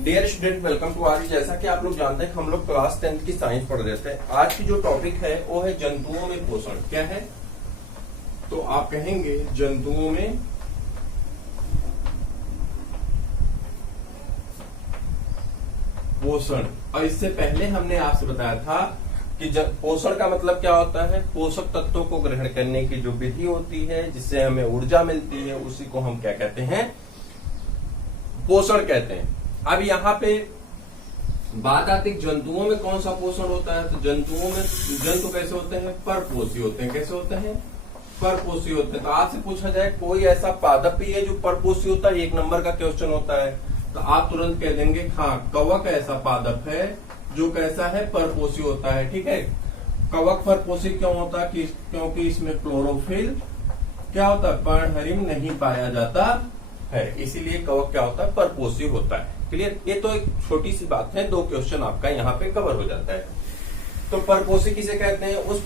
Dear student, welcome to आज। जैसा कि आप लोग जानते हैं हम लोग क्लास 10th की साइंस पढ़ रहे थे। आज की जो टॉपिक है वो है जंतुओं में पोषण। क्या है? तो आप कहेंगे जंतुओं में पोषण। और इससे पहले हमने आपसे बताया था कि पोषण का मतलब क्या होता है। पोषक तत्वों को ग्रहण करने की जो विधि होती है जिससे हमें ऊर्जा मिलती है उसी को हम क्या कहते हैं? पोषण कहते हैं। अब यहाँ पे बात आती है जंतुओं में कौन सा पोषण होता है। तो जंतुओं में जंतु कैसे होते हैं? परपोषी होते हैं। कैसे होते हैं? परपोषी होते हैं। तो आपसे पूछा जाए कोई ऐसा पादप भी है जो परपोषी होता है, 1 नंबर का क्वेश्चन होता है, तो आप तुरंत कह देंगे हाँ, कवक ऐसा पादप है जो कैसा है? परपोषी होता है। ठीक है। कवक परपोषी क्यों होता है? क्योंकि इसमें क्लोरोफिल क्या होता है? पर्णहरिम नहीं पाया जाता है, इसीलिए कवक क्या होता है? परपोषी होता है। क्लियर? ये तो एक छोटी सी बात है, 2 क्वेश्चन आपका यहाँ पे कवर हो जाता है। तो परपोषी किसे कहते हैं? उस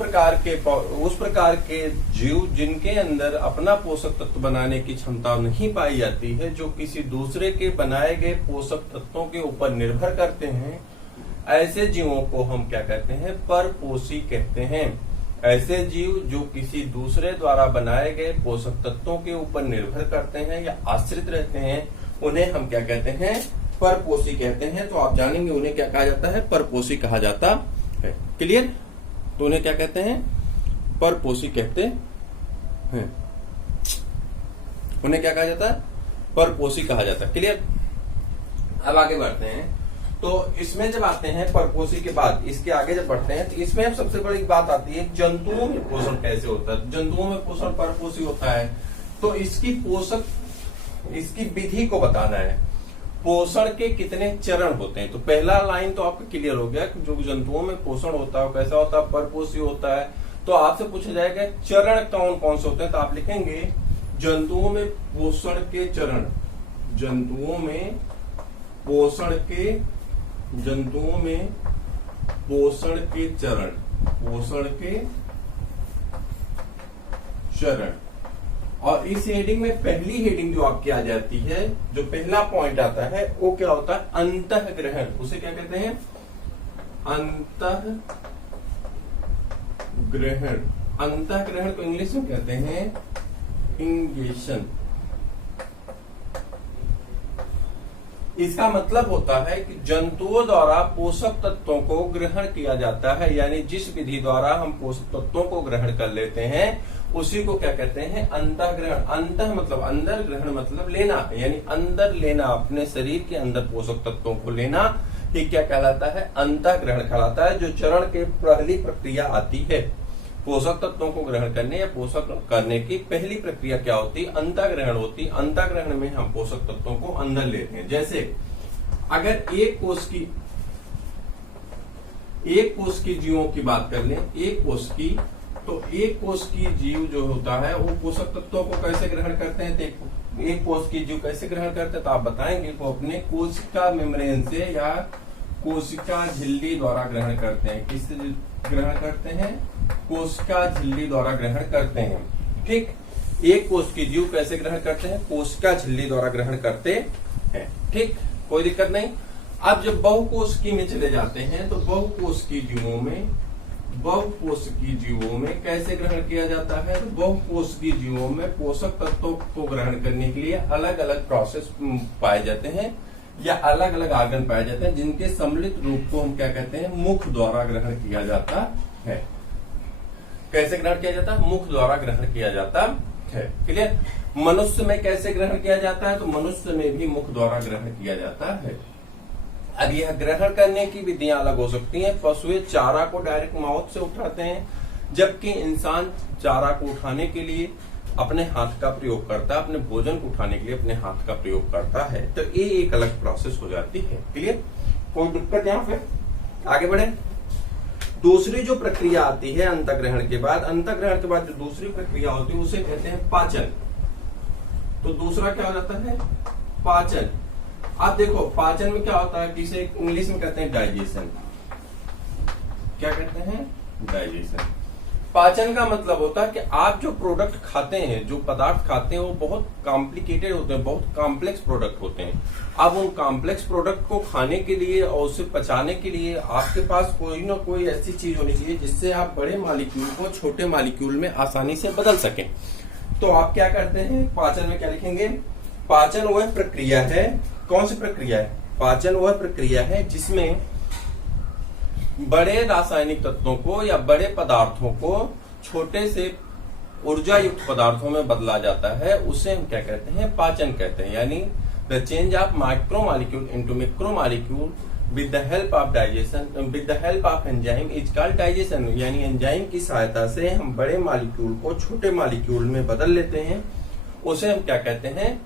प्रकार के जीव जिनके अंदर अपना पोषक तत्व बनाने की क्षमता नहीं पाई जाती है, जो किसी दूसरे के बनाए गए पोषक तत्वों के ऊपर निर्भर करते हैं, ऐसे जीवों को हम क्या कहते हैं? परपोषी कहते हैं। ऐसे जीव जो किसी दूसरे द्वारा बनाए गए पोषक तत्वों के ऊपर निर्भर करते हैं या आश्रित रहते हैं, उन्हें हम क्या कहते हैं? परपोषी कहते हैं। तो आप जानेंगे उन्हें क्या कहा जाता है? परपोषी कहा जाता है। क्लियर? तो उन्हें क्या कहते हैं? परपोषी कहते हैं। उन्हें क्या कहा जाता है? परपोषी कहा जाता है। क्लियर? अब आगे बढ़ते हैं। तो इसमें जब आते हैं परपोषी के बाद इसके आगे जब बढ़ते हैं तो इसमें अब सबसे बड़ी बात आती है जंतुओं में पोषण कैसे होता है। जंतुओं में पोषण परपोषी होता है तो इसकी विधि को बताना है। पोषण के कितने चरण होते हैं? तो पहला लाइन तो आपका क्लियर हो गया कि जो जंतुओं में पोषण होता है कैसा होता है? परपोषी होता है। तो आपसे पूछा जाएगा चरण कौन कौन से होते हैं, तो आप लिखेंगे जंतुओं में पोषण के चरण। जंतुओं में पोषण के चरण। और इस हेडिंग में पहली हेडिंग जो आपकी आ जाती है, जो पहला पॉइंट आता है वो क्या होता है? अंतःग्रहण। उसे क्या कहते हैं? अंतःग्रहण। अंतःग्रहण को इंग्लिश में कहते हैं इंगेशन। इसका मतलब होता है कि जंतुओं द्वारा पोषक तत्वों को ग्रहण किया जाता है, यानी जिस विधि द्वारा हम पोषक तत्वों को ग्रहण कर लेते हैं उसी को क्या कहते हैं? अंतःग्रहण। अंतः मतलब अंदर, ग्रहण मतलब लेना, यानी अंदर लेना, अपने शरीर के अंदर पोषक तत्वों को लेना ही क्या कहलाता है? अंतःग्रहण कहलाता है। जो चरण के पहली प्रक्रिया आती है पोषक तत्वों को ग्रहण करने या पोषक करने की पहली प्रक्रिया क्या होती? अंतःग्रहण होती। अंतःग्रहण में हम पोषक तत्वों को अंदर लेते हैं। जैसे अगर एक कोष की जीवों की बात कर लें, एक कोष की जीव जो होता है वो पोषक तत्वों को कैसे ग्रहण करते हैं? तो एक कोष की जीव कैसे ग्रहण करते हैं तो आप बताएंगे वो अपने कोशिका मेम्ब्रेन से या कोशिका झिल्ली द्वारा ग्रहण करते हैं। किससे ग्रहण करते हैं? कोशिका झिल्ली द्वारा ग्रहण करते हैं। ठीक। एक कोष की जीव कैसे ग्रहण करते हैं? कोशिका झिल्ली द्वारा ग्रहण करते हैं। ठीक, कोई दिक्कत नहीं। अब जब बहुकोश की में चले जाते हैं तो बहुकोश की जीवों में कैसे ग्रहण किया जाता है? तो बहुकोश की जीवों में पोषक तत्वों को ग्रहण करने के लिए अलग अलग प्रोसेस पाए जाते हैं या अलग अलग आर्गन पाए जाते हैं, जिनके सम्मिलित रूप को हम क्या कहते हैं? मुख द्वारा ग्रहण किया जाता है। कैसे ग्रहण किया जाता है? मुख द्वारा ग्रहण किया जाता है। क्लियर? मनुष्य में कैसे ग्रहण किया जाता है? तो मनुष्य में भी मुख द्वारा ग्रहण किया जाता है। अब यह ग्रहण करने की विधियां अलग हो सकती हैं। पशु चारा को डायरेक्ट माउथ से उठाते हैं, जबकि इंसान चारा को उठाने के लिए अपने हाथ का प्रयोग करता है, अपने भोजन को उठाने के लिए अपने हाथ का प्रयोग करता है। तो ये एक अलग प्रोसेस हो जाती है। क्लियर? कोई दिक्कत यहाँ पे? आगे बढ़े। दूसरी जो प्रक्रिया आती है अंतःग्रहण के बाद जो दूसरी प्रक्रिया होती है उसे कहते हैं पाचन। तो दूसरा क्या हो जाता है? पाचन। अब देखो पाचन में क्या होता है? किसे इंग्लिश में कहते हैं डाइजेशन। क्या कहते हैं? डाइजेशन। पाचन का मतलब होता है कि आप जो प्रोडक्ट खाते हैं, जो पदार्थ खाते हैं, वो बहुत कॉम्प्लिकेटेड होते हैं, बहुत कॉम्प्लेक्स प्रोडक्ट होते हैं। अब उन कॉम्प्लेक्स प्रोडक्ट को खाने के लिए और उसे पचाने के लिए आपके पास कोई ना कोई ऐसी चीज होनी चाहिए जिससे आप बड़े मॉलिक्यूल को छोटे मॉलिक्यूल में आसानी से बदल सकें। तो आप क्या करते हैं, पाचन में क्या लिखेंगे, पाचन वह प्रक्रिया है, कौन सी प्रक्रिया है, पाचन वह प्रक्रिया है जिसमें बड़े रासायनिक तत्वों को या बड़े पदार्थों को छोटे से ऊर्जा युक्त पदार्थों में बदला जाता है, उसे हम क्या कहते हैं, पाचन कहते हैं। यानी the change of micro molecule into macro molecule with the help of digestion, with the help of enzyme is called digestion. यानी एंजाइम की सहायता से हम बड़े मॉलिक्यूल को छोटे मॉलिक्यूल में बदल लेते हैं, उसे हम क्या कहते हैं,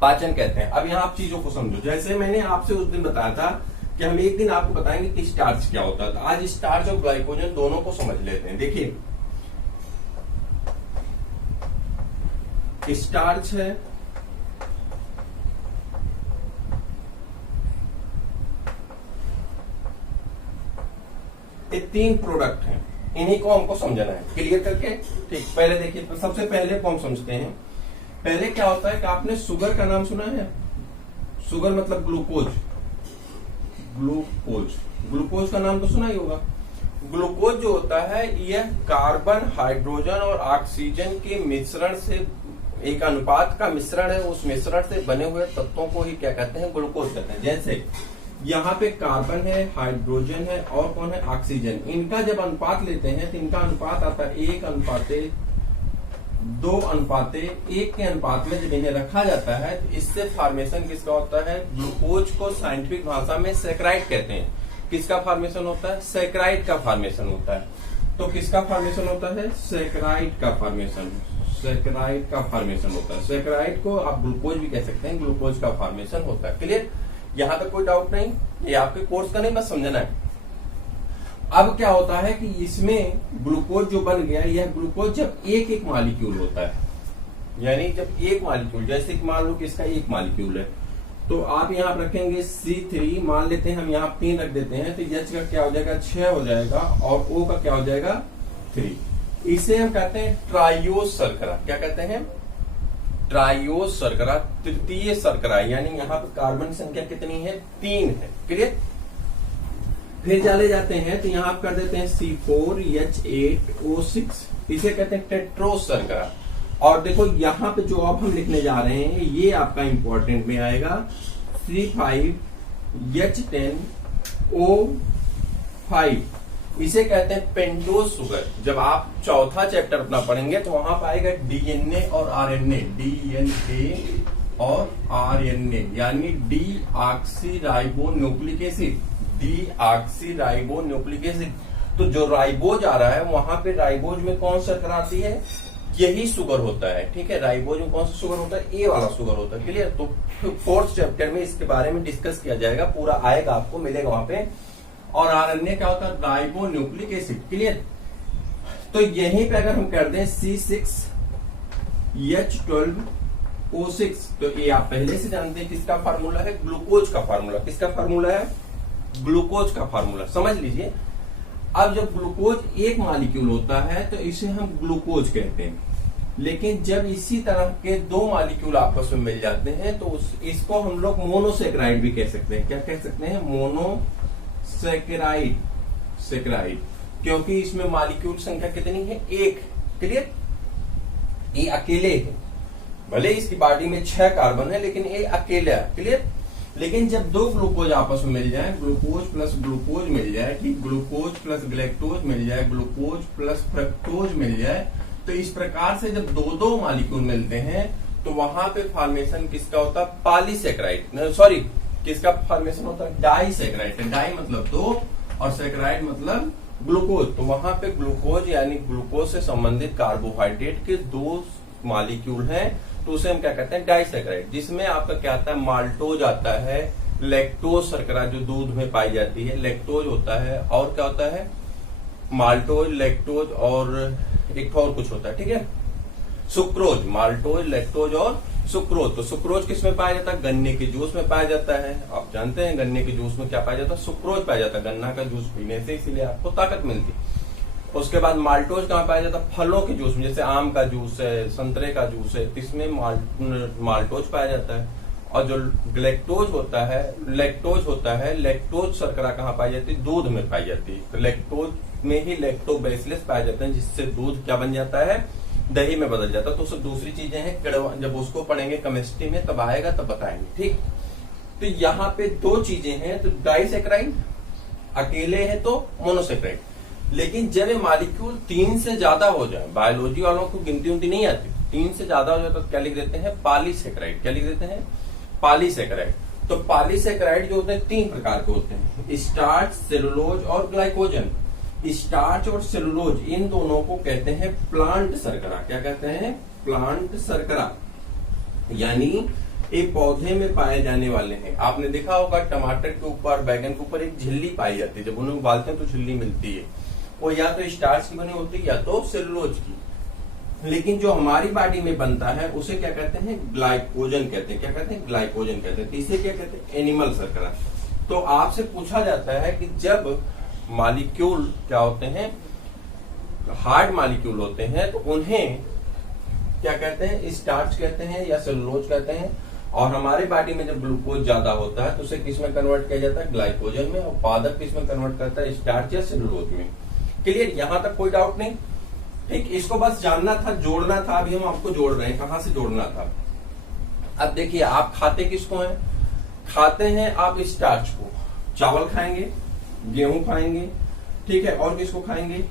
पाचन कहते हैं। अब यहाँ आप चीजों को समझो, जैसे मैंने आपसे उस दिन बताया था कि हम एक दिन आपको बताएंगे कि स्टार्च क्या होता है। आज स्टार्च और ग्लाइकोजन दोनों को समझ लेते हैं। देखिए, स्टार्च है, ये तीन प्रोडक्ट हैं, इन्हीं को हमको समझना है क्लियर करके। ठीक, पहले देखिए, तो सबसे पहले को हम समझते हैं। पहले क्या होता है कि आपने शुगर का नाम सुना है, शुगर मतलब ग्लूकोज, ग्लूकोज, ग्लूकोज का नाम तो सुना ही होगा। ग्लूकोज जो होता है यह कार्बन, हाइड्रोजन और ऑक्सीजन के मिश्रण से, एक अनुपात का मिश्रण है, उस मिश्रण से बने हुए तत्वों को ही क्या कहते हैं, ग्लूकोज कहते हैं। जैसे यहाँ पे कार्बन है, हाइड्रोजन है और कौन है, ऑक्सीजन। इनका जब अनुपात लेते हैं तो इनका अनुपात आता है 1:2:1 के अनुपात में जब इन्हें रखा जाता है तो इससे फॉर्मेशन किसका होता है, ग्लूकोज को साइंटिफिक भाषा में सैकराइड कहते हैं। किसका फॉर्मेशन होता है, सैकराइड का फॉर्मेशन होता है। तो किसका फॉर्मेशन होता है, सैकराइड का फॉर्मेशन, सैकराइड का फॉर्मेशन होता है। सैकराइड को आप ग्लूकोज भी कह सकते हैं, ग्लूकोज का फॉर्मेशन होता है। क्लियर, यहाँ तक कोई डाउट नहीं, ये आपके कोर्स का नहीं, बस समझना है। अब क्या होता है कि इसमें ग्लूकोज जो बन गया, यह ग्लूकोज जब एक एक मॉलिक्यूल होता है, यानी जब एक मॉलिक्यूल, जैसे कि मान लो कि इसका एक मॉलिक्यूल है, तो आप यहाँ रखेंगे C3, मान लेते हैं हम यहाँ 3 रख देते हैं, तो H का क्या हो जाएगा, 6 हो जाएगा और O का क्या हो जाएगा, 3। इसे हम कहते हैं ट्राइयोज शर्करा। क्या कहते हैं, ट्राइयोज शर्करा, तृतीय शर्करा। यानी यहाँ पे कार्बन संख्या कितनी है, 3 है। क्लियर, फिर चले जाते हैं तो यहाँ आप कर देते हैं C4H8O6, इसे कहते हैं टेट्रोज शर्करा। और देखो यहाँ पे जो अब हम लिखने जा रहे हैं ये आपका इंपॉर्टेंट में आएगा, C5H10O5, इसे कहते हैं पेंटोज शुगर। जब आप चौथा चैप्टर अपना पढ़ेंगे तो वहां पाएगा डीएनए और आरएनए, डीएनए और आरएनए, यानी डीऑक्सीराइबोन्यूक्लिक एसिड, डीऑक्सीराइबोन्यूक्लिक एसिड। तो जो राइबोज आ रहा है वहां पे राइबोज में कौन शर्करा आती है, यही शुगर होता है। ठीक है, राइबोज में कौन सा शुगर होता है, ए वाला शुगर होता है। क्लियर, तो 4th चैप्टर में इसके बारे में डिस्कस किया जाएगा, पूरा आएगा, आपको मिलेगा वहां पे। और आरएनए क्या होता है, राइबोन्यूक्लिक एसिड। क्लियर, तो यहीं पे अगर हम कर दें C6H12O6, तो ये आप पहले से जानते हैं किसका फार्मूला है, ग्लूकोज का फार्मूला। किसका फार्मूला है, ग्लूकोज का फार्मूला, समझ लीजिए। अब जब ग्लूकोज एक मॉलिक्यूल होता है तो इसे हम ग्लूकोज कहते हैं, लेकिन जब इसी तरह के 2 मॉलिक्यूल आपस में मिल जाते हैं तो इसको हम लोग मोनोसेक्राइड भी कह सकते हैं। क्या कह सकते हैं, मोनोसेक्राइड, सेक्राइड, क्योंकि इसमें मॉलिक्यूल संख्या कितनी है, 1। क्लियर, ये अकेले है, भले इसकी बॉडी में 6 कार्बन है लेकिन ये अकेला है। क्लियर, लेकिन जब 2 ग्लूकोज आपस में मिल जाए, ग्लूकोज प्लस ग्लूकोज मिल जाए, ठीक, ग्लूकोज प्लस ग्लैक्टोज मिल जाए, ग्लूकोज प्लस फ्रक्टोज मिल जाए, तो इस प्रकार से जब 2 मॉलिक्यूल मिलते हैं तो वहां पे फॉर्मेशन किसका होता है, पॉलीसेक्राइड, सॉरी, किसका फॉर्मेशन होता है, डाइसेक्राइड। डाई मतलब 2 और सेक्राइड मतलब ग्लूकोज। तो वहां पे ग्लूकोज यानी ग्लूकोज से संबंधित कार्बोहाइड्रेट के 2 मॉलिक्यूल हैं, तो उसे हम क्या कहते हैं, डाइसेक्राइड। जिसमें आपका क्या आता है, माल्टोज आता है, लैक्टोज शर्करा जो दूध में पाई जाती है, लैक्टोज होता है, और क्या होता है, माल्टोज, लैक्टोज और एक और कुछ होता है। ठीक है, सुक्रोज, माल्टोज, लैक्टोज और सुक्रोज। तो सुक्रोज किस में पाया जाता है, गन्ने के जूस में पाया जाता है। आप जानते हैं गन्ने के जूस में क्या पाया जाता है, सुक्रोज पाया जाता है। गन्ना का जूस पीने से इसीलिए आपको ताकत मिलती है। उसके बाद माल्टोज कहाँ पाया जाता है? फलों के जूस में, जैसे आम का जूस है, संतरे का जूस है, इसमें माल्टोज पाया जाता है। और जो लैक्टोज होता है, लैक्टोज शर्करा कहाँ पाई जाती है? दूध में पाई जाती है। तो लैक्टोज में ही लैक्टोबैसिलस पाए जाते हैं, जिससे दूध क्या बन जाता है? दही में बदल जाता है। तो उससे दूसरी चीजें हैं, जब उसको पढ़ेंगे केमिस्ट्री में तब आएगा तब बताएंगे, ठीक। तो यहाँ पे दो चीजें हैं, तो डाइसैकेराइड अकेले है तो मोनोसैकेराइड, लेकिन जब ये मॉलिक्यूल 3 से ज्यादा हो जाए, बायोलॉजी वालों को गिनती उनती नहीं आती, 3 से ज्यादा हो जाए तो क्या लिख देते हैं? पॉलीसैकेराइड। क्या लिख देते हैं? पॉलीसैकेराइड। तो पॉलीसैकेराइड जो होते हैं 3 प्रकार के होते हैं, स्टार्च, सेलुलोज और ग्लाइकोजन। स्टार्च और सेलुलोज इन दोनों को कहते हैं प्लांट शर्करा। क्या कहते हैं? प्लांट शर्करा, यानी ये पौधे में पाए जाने वाले हैं। आपने देखा होगा टमाटर के ऊपर, बैगन के ऊपर एक झिल्ली पाई जाती है, जब उन्हें उबालते हैं तो झिल्ली मिलती है, वो या तो स्टार्च की बनी होती है या तो सेलुलोज की। लेकिन जो हमारी बॉडी में बनता है उसे क्या कहते हैं? ग्लाइकोजन कहते हैं। क्या कहते हैं? ग्लाइकोजन कहते हैं। इसे क्या कहते हैं? एनिमल शर्करा। तो आपसे पूछा जाता है कि जब मॉलिक्यूल क्या होते हैं, हार्ड मॉलिक्यूल होते हैं, तो उन्हें क्या कहते हैं? स्टार्च कहते हैं या सेलुलोज कहते हैं। और हमारे बॉडी में जब ग्लूकोज ज्यादा होता है तो उसे किस में कन्वर्ट किया जाता है? ग्लाइकोजन में। और पादप किस में कन्वर्ट करता है? स्टार्च या सेलुलोज में। क्लियर? यहां तक कोई डाउट नहीं, ठीक। इसको बस जानना था, जोड़ना था। अभी हम आपको जोड़ रहे हैं, कहां से जोड़ना था। अब देखिए, आप खाते किसको हैं? खाते हैं आप स्टार्च को। चावल खाएंगे, गेहूं खाएंगे, ठीक है, और किसको खाएंगे?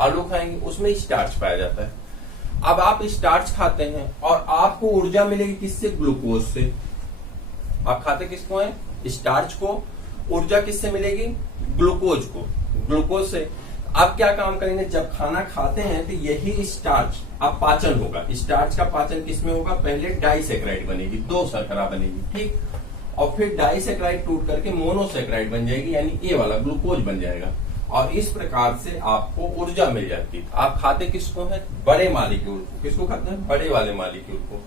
आलू खाएंगे, उसमें स्टार्च पाया जाता है। अब आप स्टार्च खाते हैं और आपको ऊर्जा मिलेगी किससे? ग्लूकोज से। आप खाते किसको हैं? स्टार्च को। ऊर्जा किससे मिलेगी? ग्लूकोज को, ग्लूकोज से। आप क्या काम करेंगे? जब खाना खाते हैं तो यही स्टार्च अब पाचन होगा। स्टार्च का पाचन किसमें होगा? पहले डाइसैकेराइड बनेगी, 2 शर्करा बनेगी, ठीक। और फिर डाइसैकेराइड टूट करके मोनोसैकेराइड बन जाएगी, यानी ए वाला ग्लूकोज बन जाएगा। और इस प्रकार से आपको ऊर्जा मिल जाती है। आप खाते किसको हैं? बड़े मॉलिक्यूल को। किसको खाते हैं? बड़े वाले मॉलिक्यूल को।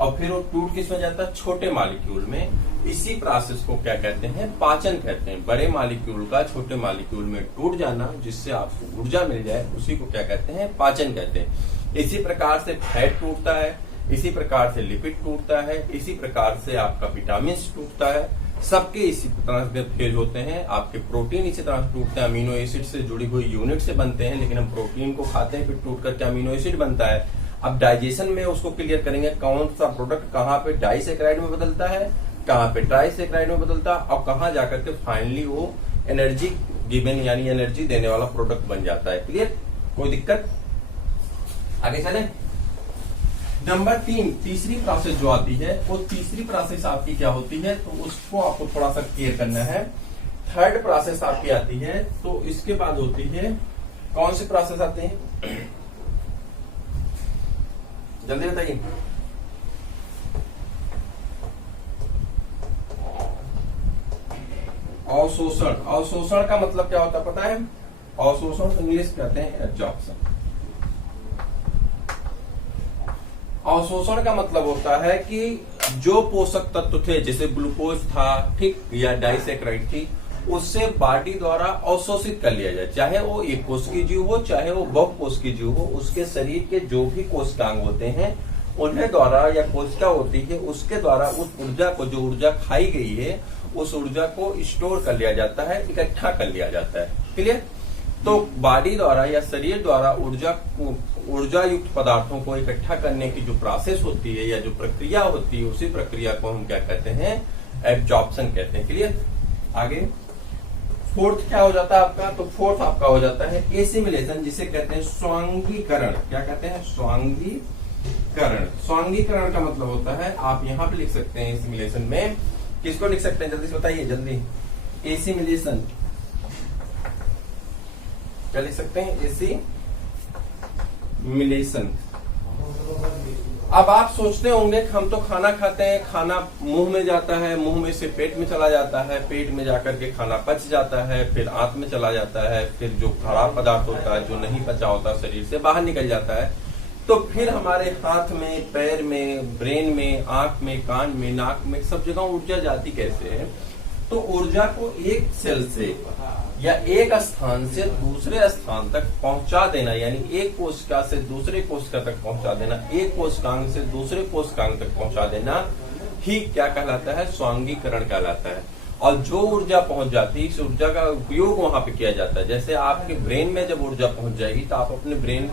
और फिर वो टूट किस में जाता है? छोटे मॉलिक्यूल में। इसी प्रोसेस को क्या कहते हैं? पाचन कहते हैं। बड़े मॉलिक्यूल का छोटे मॉलिक्यूल में टूट जाना, जिससे आपको ऊर्जा मिल जाए, उसी को क्या कहते हैं? पाचन कहते हैं। इसी प्रकार से फैट टूटता है, इसी प्रकार से लिपिड टूटता है, इसी प्रकार से आपका विटामिन टूटता है। सबके इसी तरह के फेज होते हैं। आपके प्रोटीन इसी तरह से टूटते हैं, अमीनो एसिड से जुड़ी हुई यूनिट से बनते हैं, लेकिन हम प्रोटीन को खाते हैं, फिर टूट करके अमीनो एसिड बनता है। अब डाइजेशन में उसको क्लियर करेंगे, कौन सा प्रोडक्ट कहाँ पे डाइसैकेराइड में बदलता है, कहाँ पे ट्राइसैकेराइड में बदलता है, और कहाँ जाकर के फाइनली वो एनर्जी गिवन यानी एनर्जी देने वाला प्रोडक्ट बन जाता है। क्लियर? कोई दिक्कत? आगे चले। नंबर 3, तीसरी प्रोसेस जो आती है, वो तीसरी प्रोसेस आपकी क्या होती है, तो उसको आपको थोड़ा सा क्लियर करना है। थर्ड प्रोसेस आपकी आती है, तो इसके बाद होती है कौन सी प्रोसेस आती है? जल्दी बताइए। अवशोषण। अवशोषण का मतलब क्या होता है पता है? अवशोषण इंग्लिश कहते हैं एब्जॉर्प्शन। अवशोषण का मतलब होता है कि जो पोषक तत्व थे, जैसे ग्लूकोज था, ठीक, या डाइसैकेराइड थी, उससे बॉडी द्वारा अवशोषित कर लिया जाए। चाहे वो एक कोशिकीय जीव हो, चाहे वो बहुकोशिकीय जीव हो, उसके शरीर के जो भी कोशिकांग होते हैं उन्हें द्वारा, या कोशिका होती है उसके द्वारा उस ऊर्जा को, जो ऊर्जा खाई गई है, उस ऊर्जा को स्टोर कर लिया जाता है, इकट्ठा कर लिया जाता है। क्लियर? तो बॉडी द्वारा या शरीर द्वारा ऊर्जा युक्त पदार्थों को इकट्ठा करने की जो प्रोसेस होती है या जो प्रक्रिया होती है, उसी प्रक्रिया को हम क्या कहते हैं? एब्जॉर्प्शन कहते हैं। क्लियर? आगे फोर्थ क्या हो जाता है आपका? तो फोर्थ आपका हो जाता है एसिमिलेशन, जिसे कहते हैं स्वांगीकरण। क्या कहते हैं? स्वांगीकरण। स्वांगीकरण का मतलब होता है, आप यहाँ पे लिख सकते हैं एसिमिलेशन में, किसको लिख सकते हैं? जल्दी से बताइए, जल्दी। एसिमिलेशन क्या लिख सकते हैं? एसिमिलेशन। अब आप सोचते होंगे कि हम तो खाना खाते हैं, खाना मुंह में जाता है, मुंह में से पेट में चला जाता है, पेट में जाकर के खाना पच जाता है, फिर आंत में चला जाता है, फिर जो खराब पदार्थ होता है, जो नहीं पचा होता, शरीर से बाहर निकल जाता है। तो फिर हमारे हाथ में, पैर में, ब्रेन में, आंख में, कान में, नाक में, सब जगह ऊर्जा जाती कैसे है? तो ऊर्जा को एक सेल से या एक स्थान से दूसरे स्थान तक पहुंचा देना, यानी एक कोशिका से दूसरे कोशिका तक पहुंचा देना, एक कोशिकांग से दूसरे कोशिकांग तक पहुंचा देना ही क्या कहलाता है? स्वांगीकरण कहलाता है। और जो ऊर्जा पहुंच जाती है, इस ऊर्जा का उपयोग वहां पे किया जाता है। जैसे आपके ब्रेन में जब ऊर्जा पहुंच जाएगी तो आप अपने ब्रेन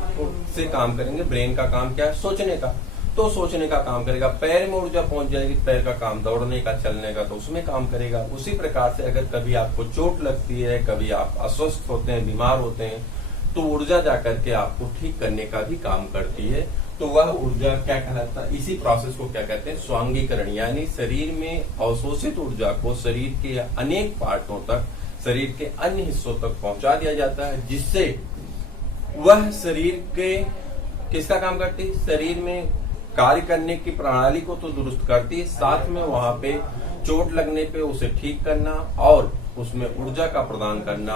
से काम करेंगे। ब्रेन का काम क्या है? सोचने का, तो सोचने का काम करेगा। पैर में ऊर्जा पहुंच जाएगी, पैर का काम दौड़ने का, चलने का, तो उसमें काम करेगा। उसी प्रकार से अगर कभी आपको चोट लगती है, कभी आप अस्वस्थ होते हैं, बीमार होते हैं, तो ऊर्जा जाकर के आपको ठीक करने का भी काम करती है। तो वह ऊर्जा क्या कहलाता है? इसी प्रोसेस को क्या कहते हैं? स्वांगीकरण। यानी शरीर में अवशोषित ऊर्जा को शरीर के अनेक पार्टों तक, शरीर के अन्य हिस्सों तक पहुंचा दिया जाता है, जिससे वह शरीर के किसका काम करती है? शरीर में कार्य करने की प्रणाली को तो दुरुस्त करती है, साथ में वहां पे चोट लगने पे उसे ठीक करना और उसमें ऊर्जा का प्रदान करना,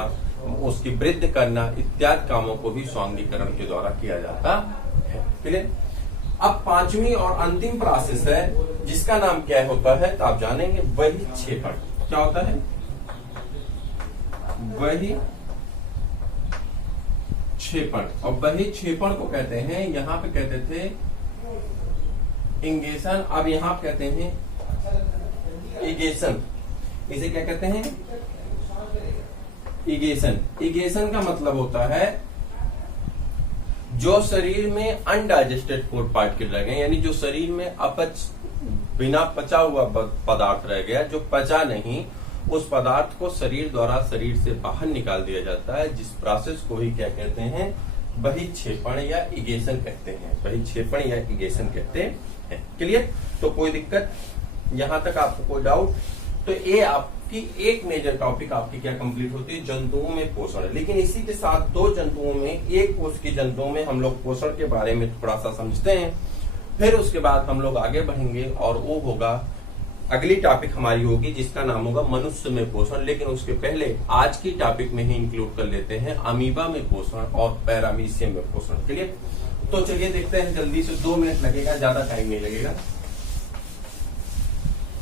उसकी वृद्धि करना इत्यादि कामों को भी स्वांगीकरण के द्वारा किया जाता है। क्लियर? अब पांचवी और अंतिम प्रोसेस है जिसका नाम क्या होता है? तो आप जानेंगे बहिक्षेपण। क्या होता है? बहिक्षेपण। और बहिक्षेपण को कहते हैं, यहाँ पे कहते थे इंगेशन, अब यहां कहते हैं इगेशन। इसे क्या कहते हैं? इगेशन। इगेशन का मतलब होता है जो शरीर में अनडाइजेस्टेड फूड पार्टिकल रह गए, यानी जो शरीर में बिना पचा हुआ पदार्थ रह गया, जो पचा नहीं, उस पदार्थ को शरीर द्वारा शरीर से बाहर निकाल दिया जाता है, जिस प्रोसेस को ही क्या कहते हैं? बहिक्षेपण या इगेशन कहते हैं। बहिक्षेपण या इगेशन कहते हैं। क्लियर? तो कोई दिक्कत यहां तक? आपको कोई डाउट? तो ये आपकी एक मेजर टॉपिक आपकी क्या कंप्लीट होती है? जंतुओं में पोषण। लेकिन इसी के साथ दो जंतुओं में, एक कोष की जंतुओं में हम लोग पोषण के बारे में थोड़ा सा समझते हैं, फिर उसके बाद हम लोग आगे बढ़ेंगे और वो होगा अगली टॉपिक हमारी होगी जिसका नाम होगा मनुष्य में पोषण। लेकिन उसके पहले आज की टॉपिक में ही इंक्लूड कर लेते हैं अमीबा में पोषण और पैरामीशियम में पोषण। क्लियर? तो चलिए देखते हैं जल्दी से, 2 मिनट लगेगा, ज्यादा टाइम नहीं लगेगा।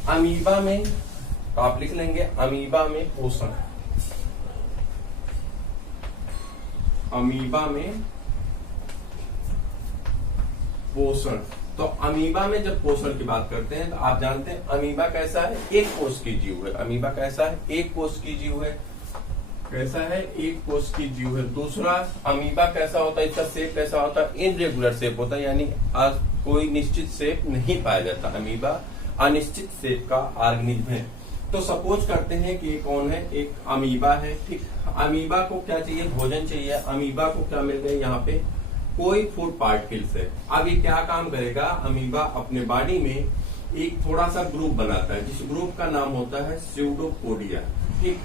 अमीबा में, तो आप लिख लेंगे अमीबा में पोषण। अमीबा में पोषण। तो अमीबा में जब पोषण की बात करते हैं तो आप जानते हैं अमीबा कैसा है? एक कोष की जीव है। अमीबा कैसा है? एक कोष की जीव है। कैसा है? एक कोष की जीव है। दूसरा, अमीबा कैसा होता है? इसका शेप कैसा होता है? इनरेगुलर शेप होता है, यानी कोई निश्चित शेप नहीं पाया जाता। अमीबा अनिश्चित शेप का ऑर्गेनिज्म है। तो सपोज करते हैं कि कौन है? एक अमीबा है। ठीक, अमीबा को क्या चाहिए? भोजन चाहिए। अमीबा को क्या मिल गया? यहाँ पे कोई फूड पार्टिकल्स है। अब ये क्या काम करेगा? अमीबा अपने बॉडी में एक थोड़ा सा ग्रुप बनाता है, जिस ग्रुप का नाम होता है स्यूडोपोडिया। ठीक,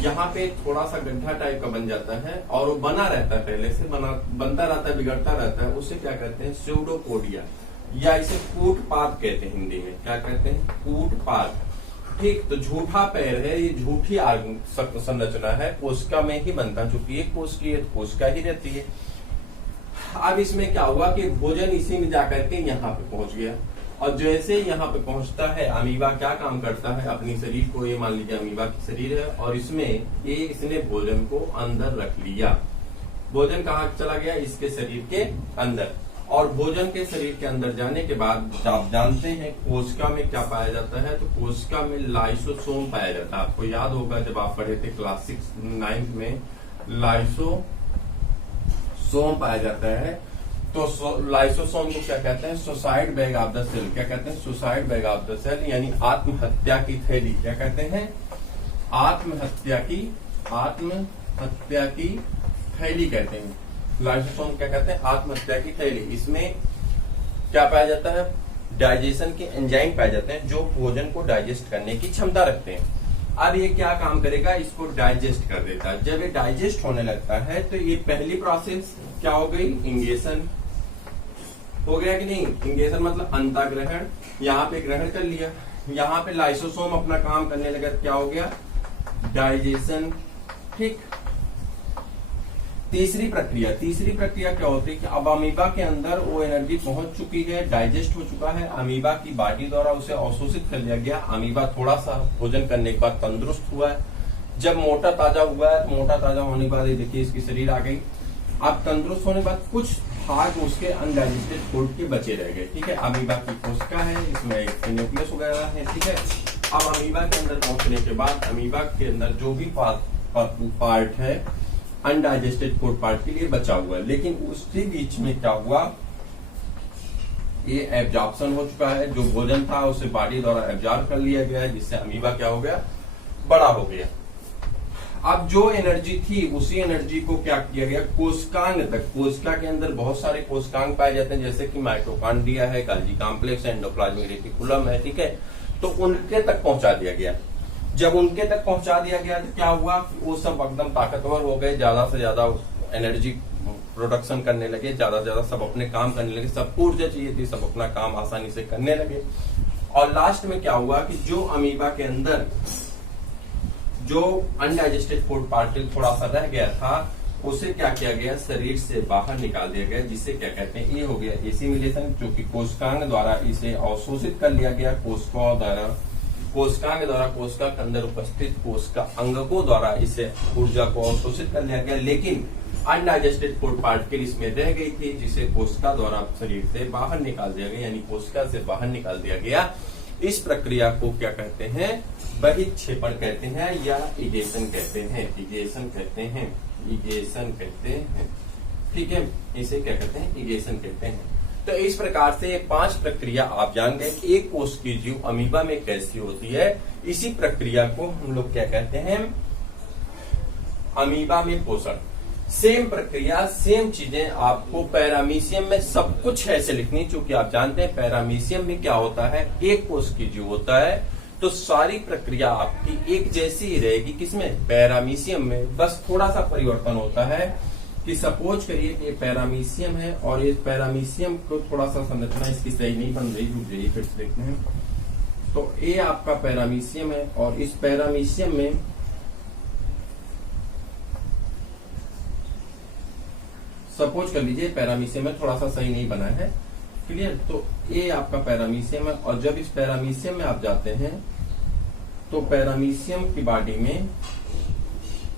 यहाँ पे थोड़ा सा गड्ढा टाइप का बन जाता है और वो बना रहता है, पहले से बनता रहता है, बिगड़ता रहता है। उसे क्या कहते हैं? स्यूडोपोडिया, या इसे कूटपाद कहते हैं। हिंदी में क्या कहते हैं? कूटपाद। ठीक, तो झूठा पैर है, ये झूठी संरचना है, कोशिका में ही बनता, चूंकि एक कोश की कोशिका ही रहती है। अब इसमें क्या हुआ कि भोजन इसी में जाकर के यहाँ पे पहुंच गया, और जैसे यहाँ पे पहुंचता है अमीबा क्या काम करता है? अपनी शरीर को, ये मान लीजिए अमीबा की शरीर है और इसमें इसने भोजन को अंदर रख लिया। भोजन कहाँ चला गया? इसके शरीर के अंदर। और भोजन के शरीर के अंदर जाने के बाद आप जानते हैं कोशिका में क्या पाया जाता है? तो कोशिका में लाइसोसोम पाया जाता है। आपको याद होगा जब आप पढ़े थे क्लास 9 में, लाइसोसोम पाया जाता है। तो लाइसोसोम को क्या कहते हैं? Suicide bag of the cell. क्या कहते हैं? Suicide bag of the cell, यानी आत्महत्या की थैली। क्या कहते हैं? आत्महत्या की थैली कहते हैं। लाइसोसोम क्या कहते हैं? आत्महत्या की थैली। इसमें क्या पाया जाता है? डाइजेशन के एंजाइम पाए जाते हैं जो भोजन को डाइजेस्ट करने की क्षमता रखते हैं। अब ये क्या काम करेगा? इसको डाइजेस्ट कर देता है। जब ये डाइजेस्ट होने लगता है तो ये पहली प्रोसेस क्या हो गई? इंगेशन हो गया कि नहीं? इंगेशन मतलब अंतःग्रहण, यहाँ पे ग्रहण कर लिया। यहाँ पे लाइसोसोम अपना काम करने लगा, क्या हो गया? डाइजेशन। ठीक, तीसरी प्रक्रिया क्या होती है कि अब अमीबा के अंदर वो एनर्जी पहुंच चुकी है, डाइजेस्ट हो चुका है, अमीबा की बॉडी द्वारा उसे अवशोषित कर लिया गया। अमीबा थोड़ा सा भोजन करने के बाद तंदुरुस्त हुआ है। जब मोटा ताजा हुआ है, तो मोटा ताजा होने के बाद ये देखिए इसकी शरीर आ गई। अब तंदुरुस्त होने के बाद कुछ भाग उसके अनडाइजेस्टेड फूड के बचे रह गए। ठीक है, अमीबा की कोशिका है, इसमें एक न्यूक्लियस वगैरह है। ठीक है, अब अमीबा के अंदर पहुंचने के बाद अमीबा के अंदर जो भी पार्ट है अनडाइजेस्टेड फूड पार्ट के लिए बचा हुआ है, लेकिन उसके बीच में क्या हुआ, ये एब्जॉर्प्शन हो चुका है। जो भोजन था उसे बॉडी द्वारा एब्जॉर्ब कर लिया गया है, जिससे अमीबा क्या हो गया, बड़ा हो गया। अब जो एनर्जी थी उसी एनर्जी को क्या किया गया, कोशिकांग तक। कोशिका के अंदर बहुत सारे कोशिकांग पाए जाते हैं, जैसे कि माइटोकॉन्ड्रिया है, गोल्गी कॉम्प्लेक्स है, एंडोप्लाज्मिक रेटिकुलम है। ठीक है, तो उनके तक पहुंचा दिया गया। जब उनके तक पहुंचा दिया गया तो क्या हुआ, वो सब एकदम ताकतवर हो गए, ज्यादा से ज्यादा एनर्जी प्रोडक्शन करने लगे, ज्यादा से ज्यादा सब अपने काम करने लगे, सबको ऊर्जा चाहिए थी, सब अपना काम आसानी से करने लगे। और लास्ट में क्या हुआ कि जो अमीबा के अंदर जो अनडाइजेस्टेड फूड पार्टिकल थोड़ा सा रह गया था, उसे क्या किया गया, शरीर से बाहर निकाल दिया गया, जिसे क्या कहते हैं, ये हो गया एसिमिलेशन, जो कि कोशिकांग द्वारा इसे अवशोषित कर लिया गया। कोशिकांग द्वारा कोशिका के अंदर उपस्थित कोशिका अंगकों द्वारा इसे ऊर्जा को अवशोषित कर लिया गया, लेकिन अनडाइजेस्टेड फूड पार्टिकल इसमें रह गई थी, जिसे कोशिका द्वारा शरीर से बाहर निकाल दिया गया, यानी कोशिका से बाहर निकाल दिया गया। इस प्रक्रिया को क्या कहते हैं, बहिक्षेपण कहते हैं या इगेशन कहते हैं। ठीक है, इसे क्या कहते हैं, इगेशन कहते हैं। तो इस प्रकार से 5 प्रक्रिया आप जान गए कि एक कोश की जीव अमीबा में कैसी होती है। इसी प्रक्रिया को हम लोग क्या कहते हैं, अमीबा में पोषण। सेम प्रक्रिया, सेम चीजें आपको पैरामीशियम में सब कुछ ऐसे लिखनी, क्योंकि आप जानते हैं पैरामीशियम में क्या होता है, एक कोश की जीव होता है, तो सारी प्रक्रिया आपकी एक जैसी ही रहेगी। किसमें, पैरामीशियम में। बस थोड़ा सा परिवर्तन होता है कि सपोज करिए कि ये पैरामीशियम है और ये पैरामीशियम को थोड़ा सा संरचना इसकी सही नहीं बन रही, रुक जाइए फिर से देखते हैं। तो ये आपका पैरामीशियम है और इस पैरामीशियम में सपोज कर लीजिए पैरामीशियम में थोड़ा सा सही नहीं बना है, क्लियर। तो ये आपका पैरामीशियम है और जब इस पैरामीशियम में आप जाते हैं तो पैरामीशियम की बॉडी में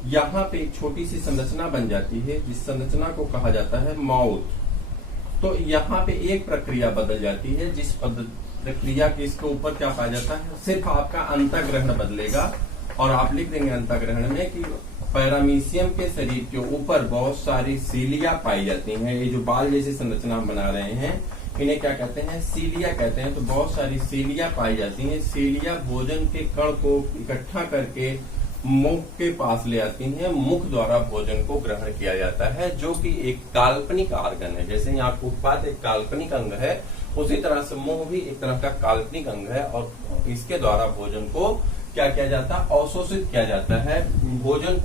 यहाँ पे एक छोटी सी संरचना बन जाती है, जिस संरचना को कहा जाता है माउथ। तो यहाँ पे एक प्रक्रिया बदल जाती है, जिस प्रक्रिया के इसके ऊपर क्या पाया जाता है, सिर्फ आपका अंतःग्रहण बदलेगा और आप लिख देंगे अंतःग्रहण में कि पैरामीशियम के शरीर के ऊपर बहुत सारी सीलिया पाई जाती हैं। ये जो बाल जैसी संरचना बना रहे हैं इन्हें क्या कहते हैं, सीलिया कहते हैं। तो बहुत सारी सीलिया पाई जाती हैं। सीलिया भोजन के कण को इकट्ठा करके मुख के पास ले आती हैं। मुख द्वारा भोजन को ग्रहण किया जाता है, जो कि एक काल्पनिक ऑर्गन है। जैसे यहाँ फुटपाथ एक काल्पनिक अंग है, उसी तरह से मुंह भी एक तरह का काल्पनिक अंग है और इसके द्वारा भोजन को क्या किया जाता है, अवशोषित किया जाता है। भोजन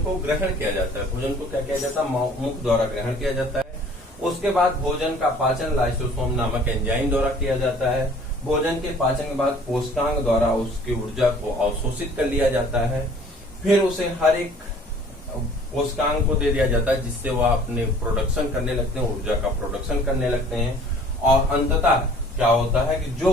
को ग्रहण किया जाता है। भोजन को क्या किया जाता है, मुख द्वारा ग्रहण किया जाता है। उसके बाद भोजन का पाचन लाइसोसोम नामक एंजाइम द्वारा किया जाता है। भोजन के पाचन के बाद कोशिकांग द्वारा उसकी ऊर्जा को अवशोषित कर लिया जाता है। फिर उसे हर एक कोशिकांग को दे दिया जाता है, जिससे वह अपने प्रोडक्शन करने लगते हैं, ऊर्जा का प्रोडक्शन करने लगते हैं। और अंततः क्या होता है कि जो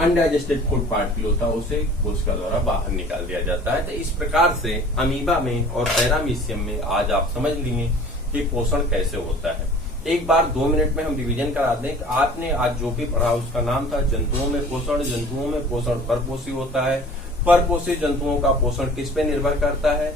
अनडाइजेस्टेड फूड पार्टिकल होता है उसे कोशिका द्वारा बाहर निकाल दिया जाता है। तो इस प्रकार से अमीबा में और पैरामीशियम में आज आप समझ लिए कि पोषण कैसे होता है। एक बार 2 मिनट में हम रिवीजन करा दें कि आपने आज जो भी पढ़ा उसका नाम था जंतुओं में पोषण। जंतुओं में पोषण परपोषी होता है। परपोषी जंतुओं का पोषण किस पे निर्भर करता है,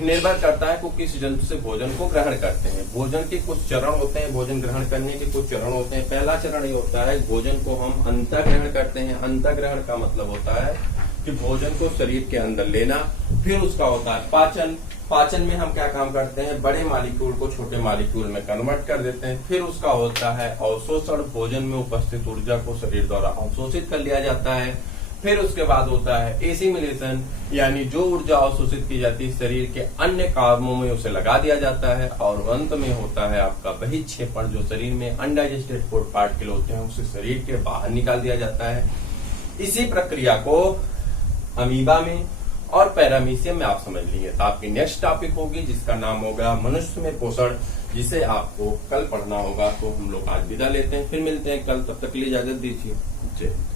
निर्भर करता है कि किस जंतु से भोजन को ग्रहण करते हैं। भोजन के कुछ चरण होते हैं, भोजन ग्रहण करने के कुछ चरण होते हैं। पहला चरण ये होता है भोजन को हम अंतःग्रहण करते हैं। अंतःग्रहण का मतलब होता है कि भोजन को शरीर के अंदर लेना। फिर उसका होता है पाचन। पाचन में हम क्या काम करते हैं, बड़े मॉलिक्यूल को छोटे मॉलिक्यूल में कन्वर्ट कर देते हैं। फिर उसका होता है अवशोषण। भोजन में उपस्थित ऊर्जा को शरीर द्वारा अवशोषित कर लिया जाता है। फिर उसके बाद होता है एसिमिलेशन, यानी जो ऊर्जा अवशोषित की जाती है शरीर के अन्य कामों में उसे लगा दिया जाता है। और अंत में होता है आपका बहिक्षेपण, जो शरीर में अनडाइजेस्टेड फूड पार्टिकल होते हैं उसे शरीर के बाहर निकाल दिया जाता है। इसी प्रक्रिया को अमीबा में और पैरामीशियम में आप समझ लीजिए। तो आपकी नेक्स्ट टॉपिक होगी जिसका नाम होगा मनुष्य में पोषण, जिसे आपको कल पढ़ना होगा। तो हम लोग आज विदा लेते हैं, फिर मिलते हैं कल, तब तक के लिए इजाजत दीजिए। जय हिंद।